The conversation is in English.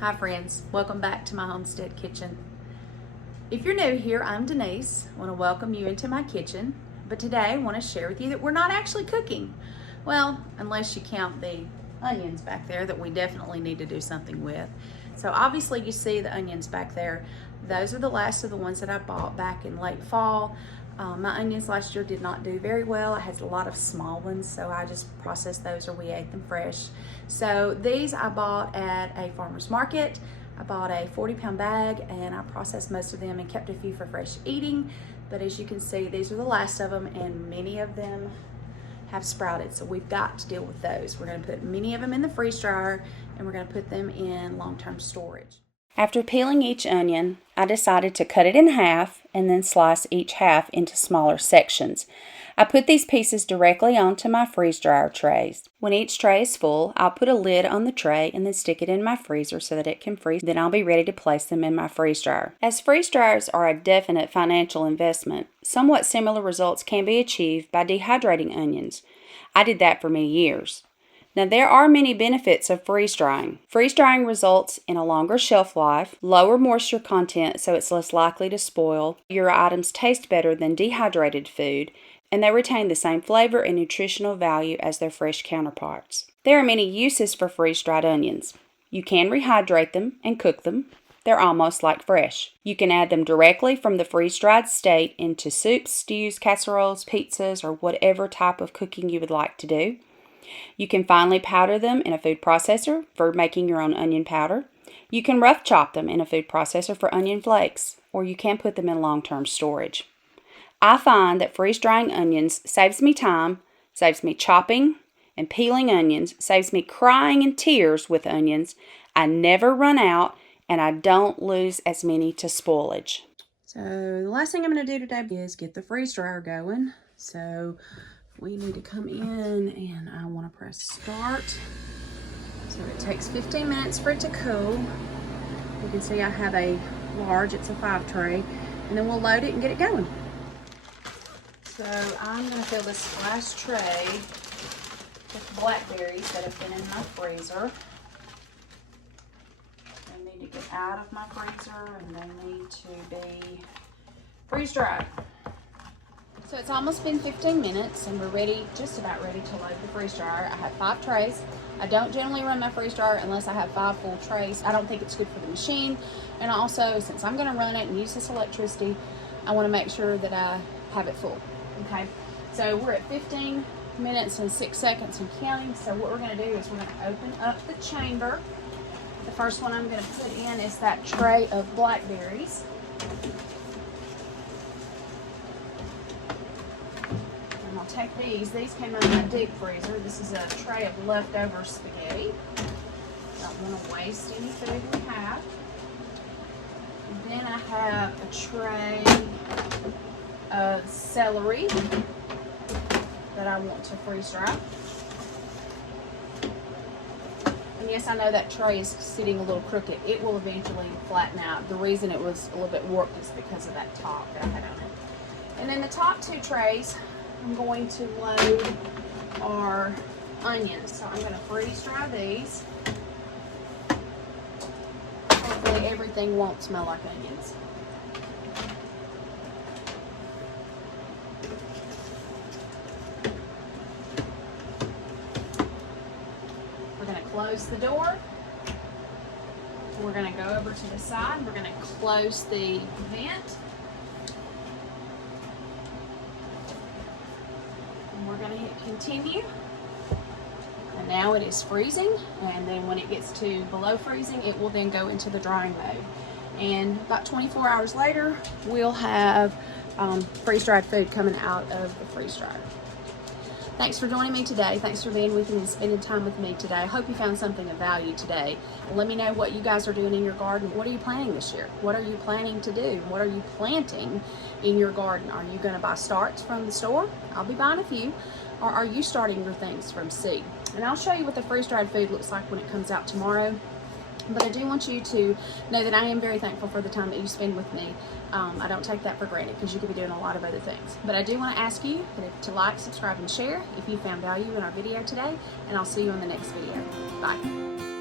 Hi friends, welcome back to my homestead kitchen. If you're new here, I'm Denise. I want to welcome you into my kitchen, but today I want to share with you that we're not actually cooking. Well, unless you count the onions back there that we definitely need to do something with. So obviously you see the onions back there. Those are the last of the ones that I bought back in late fall. My onions last year did not do very well. I had a lot of small ones, so I just processed those or we ate them fresh. So these I bought at a farmer's market. I bought a 40-pound bag and I processed most of them and kept a few for fresh eating. But as you can see, these are the last of them and many of them have sprouted, so we've got to deal with those. We're going to put many of them in the freeze dryer and we're going to put them in long-term storage. After peeling each onion, I decided to cut it in half and then slice each half into smaller sections. I put these pieces directly onto my freeze dryer trays. When each tray is full, I'll put a lid on the tray and then stick it in my freezer so that it can freeze. Then I'll be ready to place them in my freeze dryer. As freeze dryers are a definite financial investment, somewhat similar results can be achieved by dehydrating onions. I did that for many years. Now, there are many benefits of freeze drying. Freeze drying results in a longer shelf life, lower moisture content so it's less likely to spoil, your items taste better than dehydrated food, and they retain the same flavor and nutritional value as their fresh counterparts. There are many uses for freeze-dried onions. You can rehydrate them and cook them. They're almost like fresh. You can add them directly from the freeze-dried state into soups, stews, casseroles, pizzas, or whatever type of cooking you would like to do. You can finely powder them in a food processor for making your own onion powder. You can rough chop them in a food processor for onion flakes, or you can put them in long-term storage. I find that freeze-drying onions saves me time, saves me chopping and peeling onions, saves me crying in tears with onions. I never run out, and I don't lose as many to spoilage. So the last thing I'm going to do today is get the freeze dryer going. So we need to come in and I want to press start. So it takes 15 minutes for it to cool. You can see I have a large, it's a 5 tray, and then we'll load it and get it going. So I'm going to fill this last tray with blackberries that have been in my freezer. They need to get out of my freezer and they need to be freeze dried. So it's almost been 15 minutes and we're ready, just about ready to load the freeze dryer. I have 5 trays. I don't generally run my freeze dryer unless I have 5 full trays. I don't think it's good for the machine. And also, since I'm going to run it and use this electricity, I want to make sure that I have it full. Okay, so we're at 15 minutes and 6 seconds and counting. So what we're going to do is we're going to open up the chamber. The first one I'm going to put in is that tray of blackberries. I'll take these. These came out of my deep freezer. This is a tray of leftover spaghetti. Don't want to waste any food we have. And then I have a tray of celery that I want to freeze dry. And yes, I know that tray is sitting a little crooked. It will eventually flatten out. The reason it was a little bit warped is because of that top that I had on it. And then the top 2 trays I'm going to load our onions. So I'm going to freeze dry these. Hopefully everything won't smell like onions. We're going to close the door. We're going to go over to the side. We're going to close the vent. We're going to hit continue, and now it is freezing, and then when it gets to below freezing it will then go into the drying mode, and about 24 hours later we'll have freeze-dried food coming out of the freeze dryer. Thanks for joining me today. Thanks for being with me and spending time with me today. I hope you found something of value today. Let me know what you guys are doing in your garden. What are you planting this year? What are you planning to do? What are you planting in your garden? Are you going to buy starts from the store? I'll be buying a few. Or are you starting your things from seed? And I'll show you what the freeze-dried food looks like when it comes out tomorrow. But I do want you to know that I am very thankful for the time that you spend with me. I don't take that for granted because you could be doing a lot of other things. But I do want to ask you to like, subscribe, and share if you found value in our video today. And I'll see you in the next video. Bye.